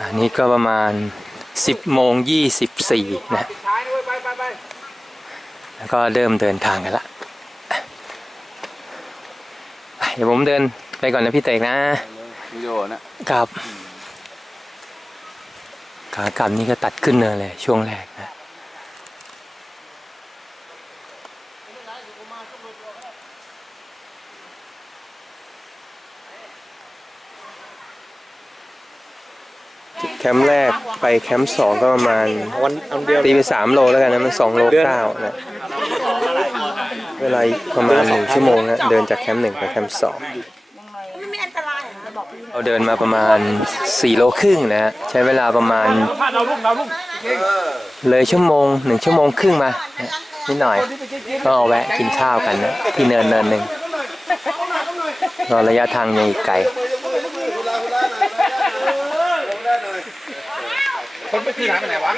อันนี้ก็ประมาณ10:24นะแล้วก็เริ่มเดินทางกันละเดี๋ยวผมเดินไปก่อนนะพี่เตกนะวิดีโอนะครับขากลับนี่ก็ตัดขึ้นเนินเลยช่วงแรกนะแคมป์แรกไปแคมป์2ก็ประมาณตีไป3 โลแล้วกันนะมัน2 โล 9นะเวลาประมาณ1 ชั่วโมงนะเดินจากแคมป์1ไปแคมป์2เราเดินมาประมาณ4 โลครึ่งนะใช้เวลาประมาณเลยชั่วโมง1 ชั่วโมงครึ่งมานิดหน่อยก็เอาแวะกินข้าวกันนะที่เนินหนึ่งก็ระยะทางยังอีกไกลคนไปที่ร้านไปไหนวะ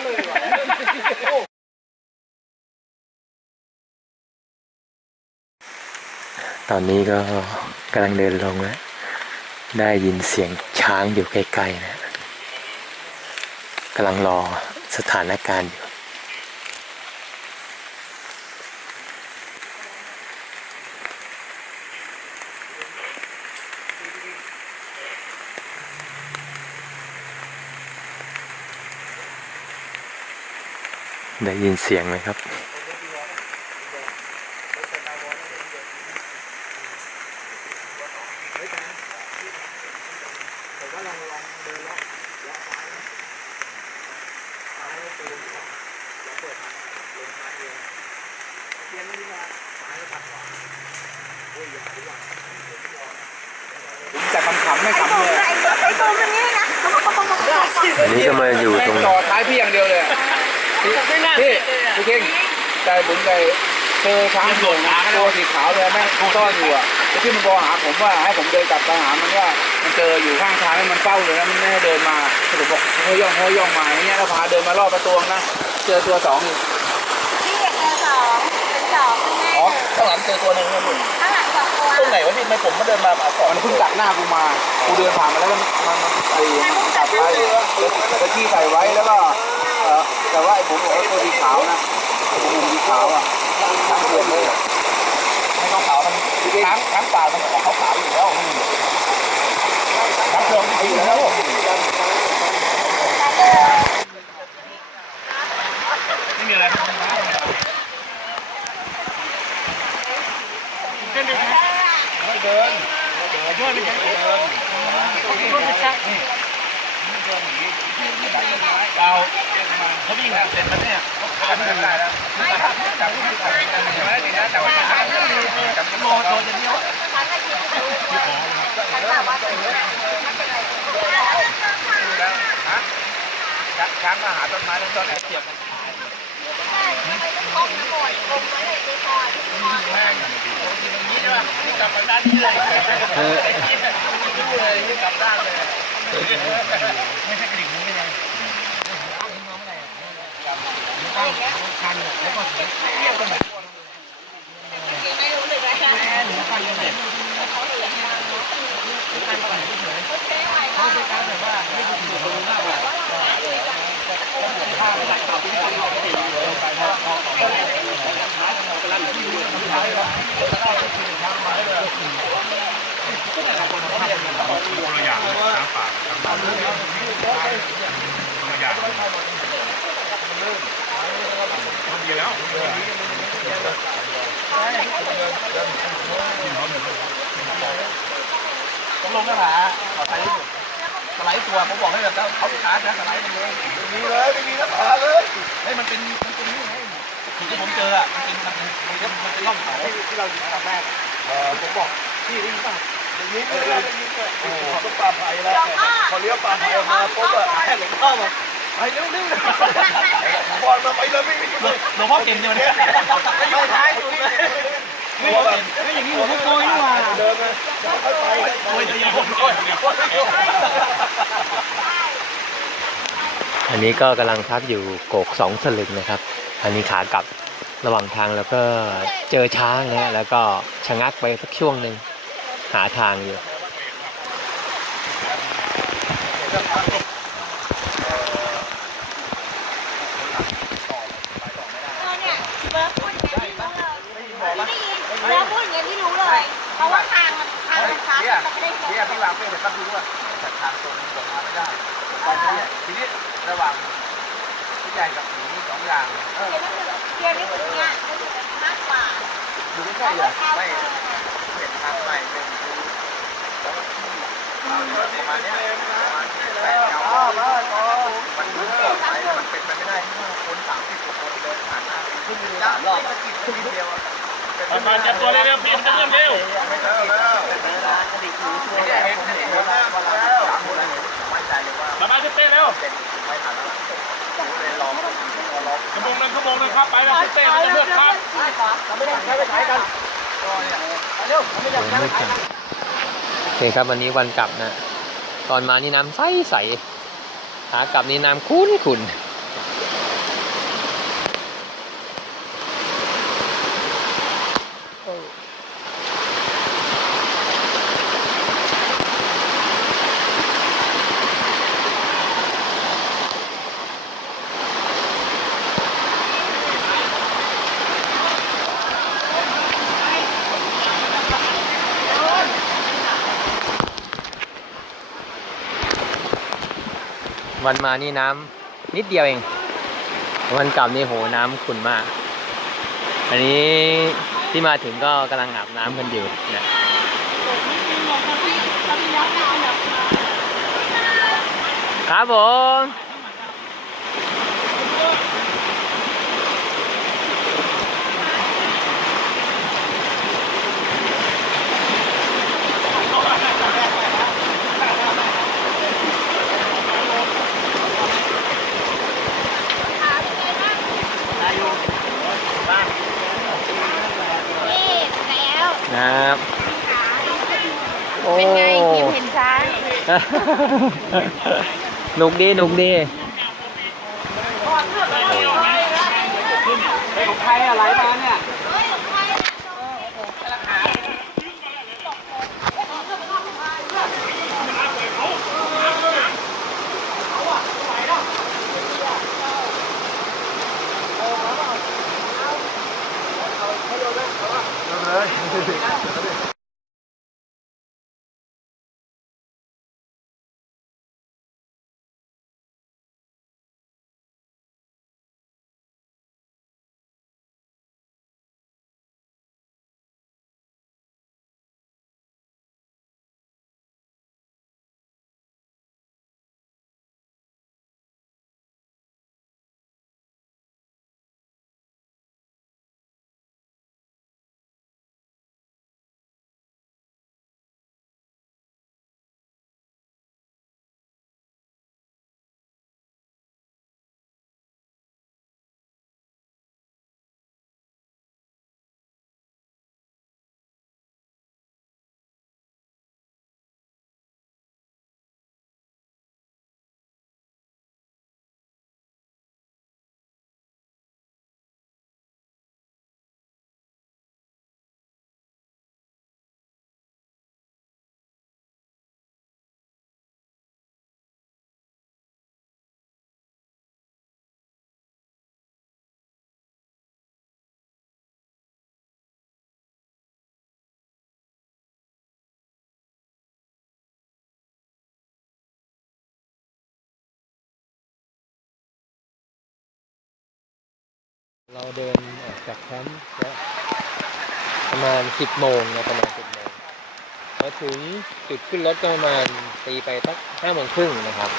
ตอนนี้ก็กำลังเดินลงแล้วได้ยินเสียงช้างอยู่ใกล้ๆนะกำลังรอสถานการณ์อยู่ได้ยินเสียงไหมครับจะขำๆไม่ขำเลยไอ้ตัวมันนี่นะอันนี้ก็มาอยู่ตรงต่อท้ายพี่อย่างเดียวเลยพี่เก่งใจบุญใจเจอช้างตัวสีขาวเลยแม่ซ่อนอยู่อ่ะที่มันบอกหาผมว่าให้ผมเดินกลับไปหามันว่ามันเจออยู่ข้างทางให้มันเฝ้าเลยนะมันไม่ให้เดินมาผมบอกเฮ้ยย่องมาอย่างเงี้ยแล้วพาเดินมารอบประตูนะเจอตัว2อยู่พี่เด็กเจอ2อ๋อข้างหลังเจอตัวนึงนะมึงข้างหลัง2 ตัวตรงไหนวะพี่ไม่ผมมาเดินมามันเพิ่งตัดหน้ากูมากูเดินผ่านมาแล้วมันไอ้ตัดไปแล้วที่ใส่ไว้แล้วก็แต่ว่าไอ้ผมบอกว่าตัวสีขาวนะผมสีขาวอ่ะช้างเผือกเลยไม่ต้องขาวมันช้างป่ามันออกขาวอยู่แล้วช้างเผือกอยู่แล้วไม่มีอะไรเดินช่วยไปเดินเปล่าเขาวิ่งเสร็จแล้วเนี่ยเขาไม่ได้แล้วจับไม่ได้นะจับโมโดนอย่างนี้แล้วฮะช้างมาหาต้นไม้ต้นไหนเสียบจับด้านนี้เลยจับด้านเลยไม่ใช่กระดิ่งมุ้งไม่ได้คันแล้วก็เทียบกันแบบไม่รู้เลยนะหนูคันเลยเขาเสียงดังคันอะไรที่เฉยเขาเป็นการแบบว่าไม่ดูถูกคนมากกว่าข้าวไหลเอาไปเอาไปไปตัวอย่างน้ำป่าตัวอย่างดีแล้วต้องลงนะหาขอไทยสไลด์ตัวผมบอกให้แบบเขาชาร์จนะสไลด์มันเลยไม่มีนะขาเลยให้มันเป็นนี่ไงที่ผมเจออ่ะมันเป็นร่องเขาที่เราอยู่ตอนแรกผมบอกพี่ได้ยินป่ะได้ยินเลยโอ้โหต้องปลาไผ่แล้วพอเลี้ยวปลาไผ่ออกมาปุ๊บอะแค่หลงพ่อมาไปเร็วบอลมาไปเลยไม่หลวงพ่อเก่งเนี่ยไม่ท้ายสุดเลยไม่อย่างนี้หลวงพ่อโกยนี่หว่าเดินเลยค่อยไปโกยจะยังผมโกยอันนี้ก็กำลังพักอยู่โกก2 สลึงนะครับอันนี้ขากลับระหว่างทางแล้วก็เจอช้างนะแล้วก็ชะงักไปสักช่วงหนึ่งหาทางอยู่ เพราะว่าทางมันชันมันไม่ได้ เนี่ยพี่วางเป้เสร็จก็คือว่าจัดทางตรงลงมาไม่ได้ตอนนี้ทีนี้ระหว่างพี่ใหญ่กับหนูสองอย่าง เกียร์นี่คือเนี่ยก็อยู่มากกว่า ดูไม่ใช่เหรอไม่เห็นทางใหม่เป็นคือแล้วที่เอาประมาณนี้ประมาณ8 9มันรู้ต่อไปมันเป็นไปไม่ได้คน30 กว่าคนเดินผ่านหน้าขึ้น3 รอบขึ้นนิดเดียว มาจับตัวเร็วๆพี่มันจะเริ่มเร็ว ไม่เจอแล้วกระดิกหูช่วยเห็นหัวหน้ามาแล้ว3 คนเห็นมั่นใจเลยว่า มาเต้นเร็ว ไม่ทันแล้วเลยรอ ชั่วโมงนึงครับไปแล้วเต้นจะเลือกครับ ไม่ได้ใช้ไปใช้กันเร็วไม่ได้ใช้ไปใช้กัน โอเคครับวันนี้วันกลับนะก่อนมานี่น้ำใสใสขากลับนี่น้ำขุ่นวันมานี่น้ำนิดเดียวเองวันกลับนี่โหน้ำขุ่นมากอันนี้ที่มาถึงก็กำลังอาบน้ำกันอยู่นะครับผมนะครับโอ้ เป็นไงคิวเห็นช้าง หนุกดีใครอะไรมาเนี่ย เราเดินออกจากแคมป์ประมาณ10 โมงนะประมาณ10 โมงมาถึงจุดขึ้นรถก็ประมาณตีไปสัก5 โมงครึ่งนะครับ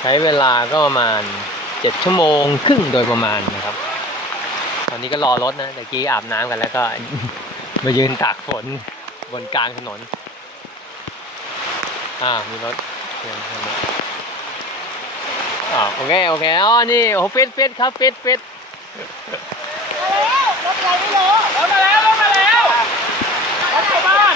ใช้เวลาก็ประมาณ7 ชั่วโมงครึ่งโดยประมาณนะครับตอนนี้ก็รอรถนะเมื่อกี้อาบน้ำกันแล้วก็ มายืนตากฝนบนกลางถนนมีรถโอเคอ๋อนี่โอ้ฟิตครับฟิต รถอะไรไม่รู้ มาแล้วรถชาวบ้าน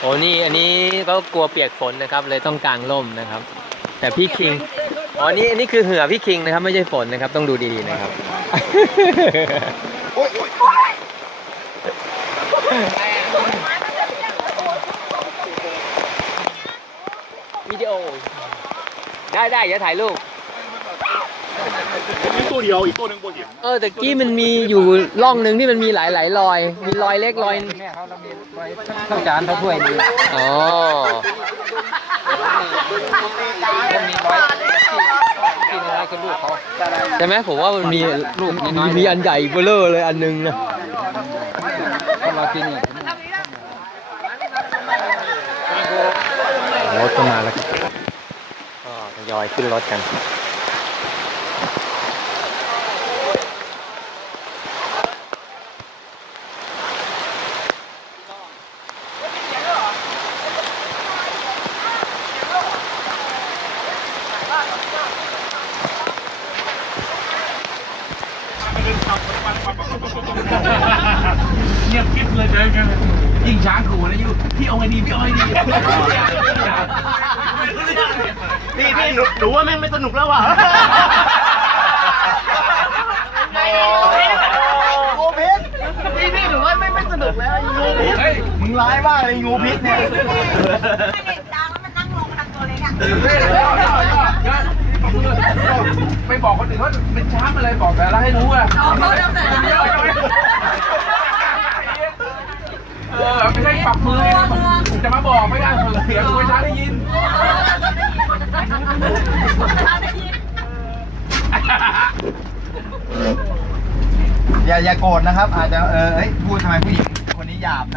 โอ้นี่อันนี้ก็กลัวเปียกฝนนะครับเลยต้องกางร่มนะครับ แต่พี่คิงนี่คือเหงื่อพี่คิงนะครับไม่ใช่ฝนนะครับต้องดูดีๆนะครับ เ วิดีโอ ได้อย่าถ่ายรูป มีตัวเดียวอีกตัวหนึ่งบนหิน แต่กี้มันมีอยู่ร่องหนึ่งที่มันมีหลายรอย มีรอยเล็กรอยข้าวจานข้าวถ้วยนี่อ๋อมีรอยกินอะไรกับลูกเขาใช่ไหมผมว่ามันมีลูกน้อยมีอันใหญ่เบ้อเร่อเลยอันนึงนะเรากินเนี่ย รถก็มาแล้วก็ทยอยขึ้นรถกัน เงียบกิ๊บเลยเดินกันยิ่งช้างขู่นะยิ่งพี่เอาไงดีพี่หนูว่าแม่งไม่สนุกแล้วว่ะโงูพิษพี่หนูว่าไม่สนุกแล้วงูพิษมึงร้ายมากเลยงูพิษเนี่ย ไม่เด็กดังแล้วมันนั่งลงทางตัวเล็กอ่ะ ไปบอกคนอื่นว่าเป็นช้างอะไรบอกแต่ละให้รู้อ่ะไม่ใช่ปักมือจะมาบอกไม่ได้เสียงกูช้างได้ยินอย่าโกรธนะครับอาจจะพูดทำไมผู้หญิงคนนี้หยาบนะ